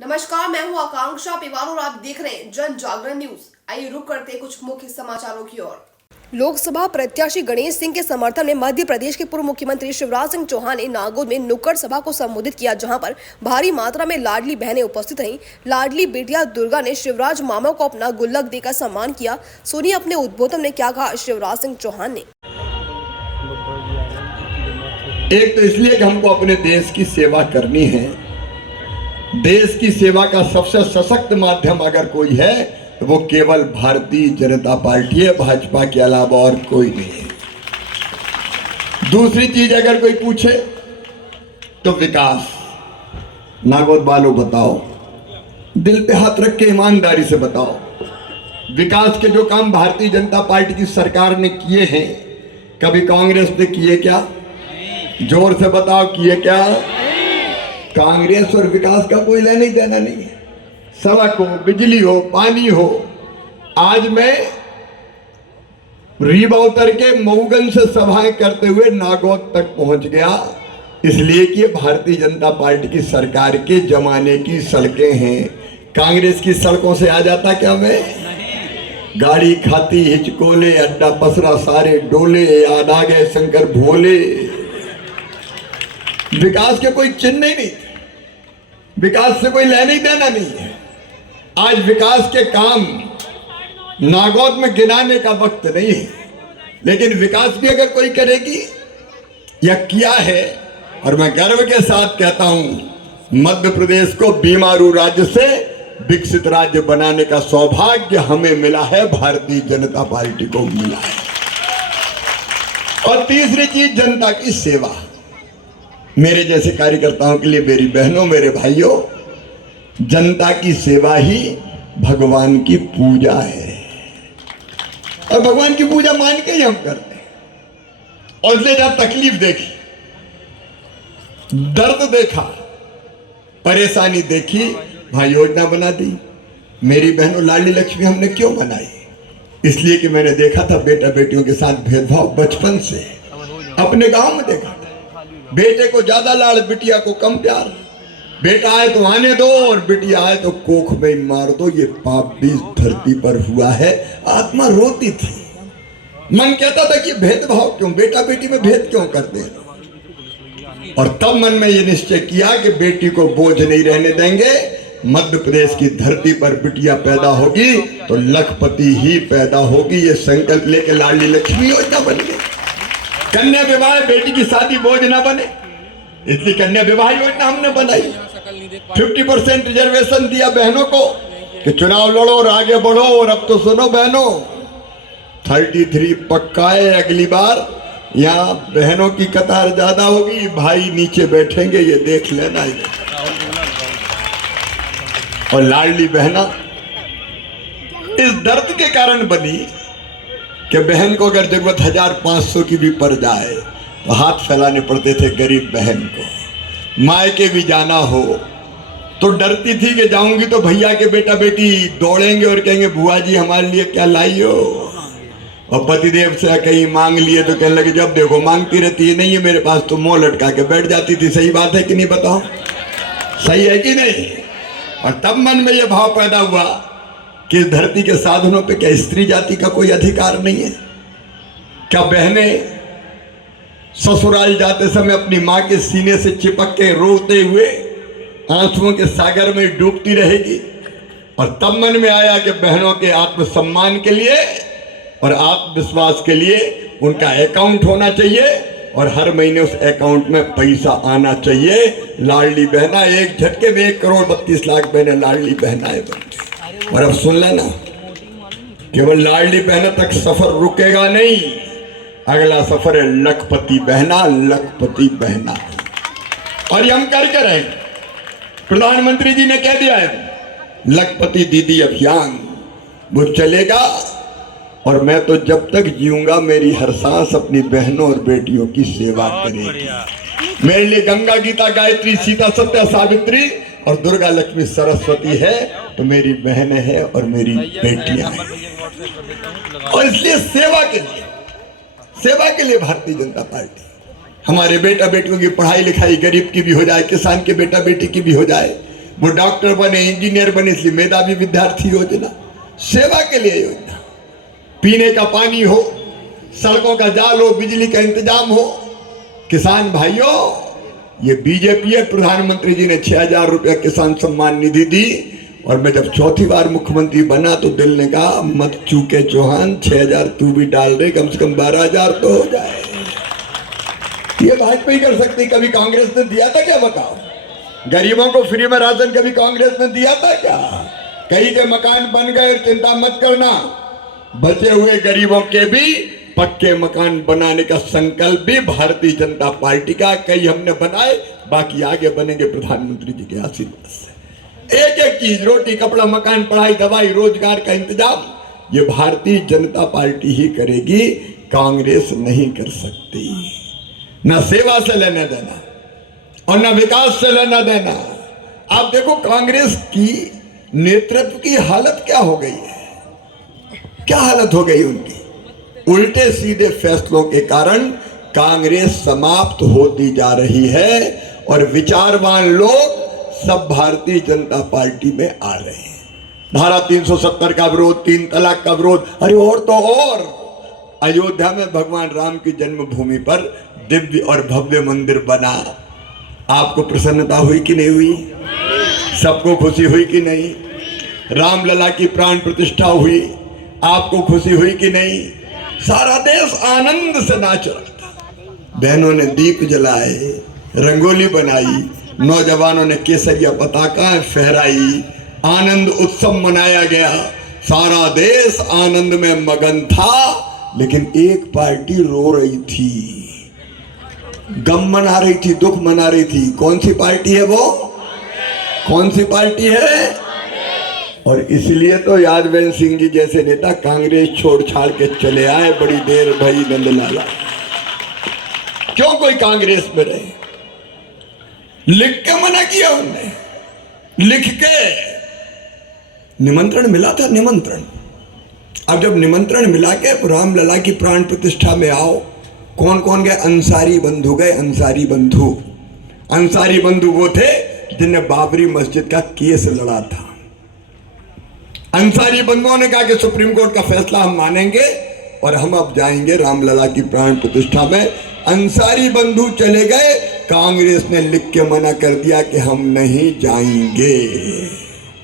नमस्कार, मैं हूं आकांक्षा पिवाल और आप देख रहे हैं जन जागरण न्यूज। आइए रुक करते हैं कुछ मुख्य समाचारों की ओर। लोकसभा प्रत्याशी गणेश सिंह के समर्थन में मध्य प्रदेश के पूर्व मुख्यमंत्री शिवराज सिंह चौहान ने नागौद में नुक्कड़ सभा को संबोधित किया, जहां पर भारी मात्रा में लाडली बहनें उपस्थित रहीं। लाडली बेटिया दुर्गा ने शिवराज मामा को अपना गुल्लक देकर सम्मान किया। सुनिए अपने उद्बोधन में क्या कहा शिवराज सिंह चौहान ने। एक तो इसलिए कि हमको अपने देश की सेवा करनी है। देश की सेवा का सबसे सशक्त माध्यम अगर कोई है तो वो केवल भारतीय जनता पार्टी है, भाजपा के अलावा और कोई नहीं है। दूसरी चीज अगर कोई पूछे तो विकास। नागौद वालों बताओ, दिल पे हाथ रख के ईमानदारी से बताओ, विकास के जो काम भारतीय जनता पार्टी की सरकार ने किए हैं कभी कांग्रेस ने किए क्या? जोर से बताओ, किए क्या? कांग्रेस और विकास का कोई लेना ही देना नहीं है। सड़क हो, बिजली हो, पानी हो। आज मैं रीवा उतर के मऊगन से सभाएं करते हुए नागौद तक पहुंच गया, इसलिए कि भारतीय जनता पार्टी की सरकार के जमाने की सड़कें हैं। कांग्रेस की सड़कों से आ जाता क्या मैं? गाड़ी खाती हिचकोले, अड्डा पसरा सारे डोले, याद आ गए शंकर भोले। विकास के कोई चिन्ह ही नहीं, विकास से कोई लेना ही देना नहीं है। आज विकास के काम नागौद में गिनाने का वक्त नहीं है, लेकिन विकास भी अगर कोई करेगी या किया है, और मैं गर्व के साथ कहता हूं मध्य प्रदेश को बीमारू राज्य से विकसित राज्य बनाने का सौभाग्य हमें मिला है, भारतीय जनता पार्टी को मिला है। और तीसरी चीज जनता की सेवा। मेरे जैसे कार्यकर्ताओं के लिए, मेरी बहनों, मेरे भाइयों, जनता की सेवा ही भगवान की पूजा है और भगवान की पूजा मान के ही हम करते हैं। और इसलिए जब तकलीफ देखी, दर्द देखा, परेशानी देखी, भाई योजना बना दी। मेरी बहनों, लाडली लक्ष्मी हमने क्यों बनाई? इसलिए कि मैंने देखा था बेटा बेटियों के साथ भेदभाव बचपन से, अपने गांव में देखा था। बेटे को ज्यादा लाड़, बिटिया को कम प्यार। बेटा आए तो आने दो और बिटिया आए तो कोख में ही मार दो। ये पाप भी धरती पर हुआ है। आत्मा रोती थी, मन कहता था कि भेदभाव क्यों, बेटा बेटी में भेद क्यों करते हैं। और तब मन में ये निश्चय किया कि बेटी को बोझ नहीं रहने देंगे। मध्य प्रदेश की धरती पर बिटिया पैदा होगी तो लखपति ही पैदा होगी। ये संकल्प लेके लाडली लक्ष्मी योजना बन गई। कन्या विवाह, बेटी की शादी बोझ ना बने, इसलिए कन्या विवाह योजना हमने बनाई। 50% रिजर्वेशन दिया बहनों को कि चुनाव लड़ो और आगे बढ़ो। और अब तो सुनो बहनों, 33 पक्का है। अगली बार यहाँ बहनों की कतार ज्यादा होगी, भाई नीचे बैठेंगे, ये देख लेना। और लाडली बहना इस दर्द के कारण बनी कि बहन को अगर जरूरत 1500 की भी पड़ जाए तो हाथ फैलाने पड़ते थे गरीब बहन को। मायके भी जाना हो तो डरती थी कि जाऊंगी तो भैया के बेटा बेटी दौड़ेंगे और कहेंगे बुआ जी हमारे लिए क्या लाई हो। और पतिदेव से कहीं मांग लिए तो कहने लगे जब देखो मांगती रहती है, नहीं है मेरे पास, तो मुंह लटका के बैठ जाती थी। सही बात है कि नहीं, बताओ सही है कि नहीं? और तब मन में यह भाव पैदा हुआ कि इस धरती के साधनों पे क्या स्त्री जाति का कोई अधिकार नहीं है? क्या बहनें ससुराल जाते समय अपनी मां के सीने से चिपक के रोते हुए आंसुओं के सागर में डूबती रहेगी? और तब मन में आया कि बहनों के आत्मसम्मान के लिए और आत्मविश्वास के लिए उनका अकाउंट होना चाहिए और हर महीने उस अकाउंट में पैसा आना चाहिए। लाडली बहना एक झटके में 1,32,00,000 बहने लाडली बहनाएं बन गई। और अब सुन लेना, केवल लाडली बहना तक सफर रुकेगा नहीं, अगला सफर है लखपति बहना, लखपति बहना। और ये हम करके रहे। प्रधानमंत्री जी ने कह दिया है लखपति दीदी अभियान वो चलेगा। और मैं तो जब तक जीऊंगा मेरी हर सांस अपनी बहनों और बेटियों की सेवा करेगी। मेरे लिए गंगा, गीता, गायत्री, सीता, सत्या, सावित्री और दुर्गा, लक्ष्मी, सरस्वती है तो मेरी बहन है और मेरी बेटियां हैं। और इसलिए सेवा के लिए भारतीय जनता पार्टी, हमारे बेटा बेटियों की पढ़ाई लिखाई गरीब की भी हो जाए, किसान के बेटा बेटी की भी हो जाए, वो डॉक्टर बने, इंजीनियर बने, इसलिए मेधावी विद्यार्थी योजना, सेवा के लिए योजना, पीने का पानी हो, सड़कों का जाल हो, बिजली का इंतजाम हो। किसान भाइयों, ये बीजेपी है, प्रधानमंत्री जी ने 6,000 रुपया किसान सम्मान निधि दी, और मैं जब चौथी बार मुख्यमंत्री बना तो दिल ने कहा मत चूके चौहान, 6,000 तू भी डाल दे, कम से कम 12,000 तो हो जाए। ये भाजपा कर सकती, कभी कांग्रेस ने दिया था क्या बताओ? गरीबों को फ्री में राशन कभी कांग्रेस ने दिया था क्या? कई के मकान बन गए, चिंता मत करना, बचे हुए गरीबों के भी पक्के मकान बनाने का संकल्प भी भारतीय जनता पार्टी का। कई हमने बनाए, बाकी आगे बनेंगे प्रधानमंत्री जी के आशीर्वाद से। एक एक चीज, रोटी कपड़ा मकान पढ़ाई दवाई रोजगार का इंतजाम, ये भारतीय जनता पार्टी ही करेगी, कांग्रेस नहीं कर सकती। न सेवा से लेना देना और न विकास से लेना देना। आप देखो कांग्रेस की नेतृत्व की हालत क्या हो गई है, क्या हालत हो गई उनकी। उल्टे सीधे फैसलों के कारण कांग्रेस समाप्त होती जा रही है, और विचारवान लोग सब भारतीय जनता पार्टी में आ रहे हैं। धारा 370 का विरोध, 3 तलाक का विरोध, अरे और तो और, अयोध्या में भगवान राम की जन्मभूमि पर दिव्य और भव्य मंदिर बना। आपको प्रसन्नता हुई कि नहीं हुई? सबको खुशी हुई कि नहीं? रामलला की प्राण प्रतिष्ठा हुई, आपको खुशी हुई कि नहीं? सारा देश आनंद से नाच रहा था। बहनों ने दीप जलाए, रंगोली बनाई, नौजवानों ने केसरिया पताका फहराई, आनंद उत्सव मनाया गया। सारा देश आनंद में मगन था, लेकिन एक पार्टी रो रही थी, गम मना रही थी, दुख मना रही थी। कौन सी पार्टी है वो? कौन सी पार्टी है? और इसलिए तो यादवेंद्र सिंह जी जैसे नेता कांग्रेस छोड़ छाड़ के चले आए। बड़ी देर भई नंदलाला, क्यों कोई कांग्रेस में रहे? लिख के मना किया उनने, लिख के निमंत्रण मिला था, निमंत्रण। अब जब निमंत्रण मिला के रामलला की प्राण प्रतिष्ठा में आओ, कौन कौन गए? अंसारी बंधु गए। अंसारी बंधु, अंसारी बंधु वो थे जिन्हें बाबरी मस्जिद का केस लड़ा था। अंसारी बंधुओं ने कहा कि सुप्रीम कोर्ट का फैसला हम मानेंगे और हम अब जाएंगे रामलला की प्राण प्रतिष्ठा में। अंसारी बंधु चले गए, कांग्रेस ने लिख के मना कर दिया कि हम नहीं जाएंगे।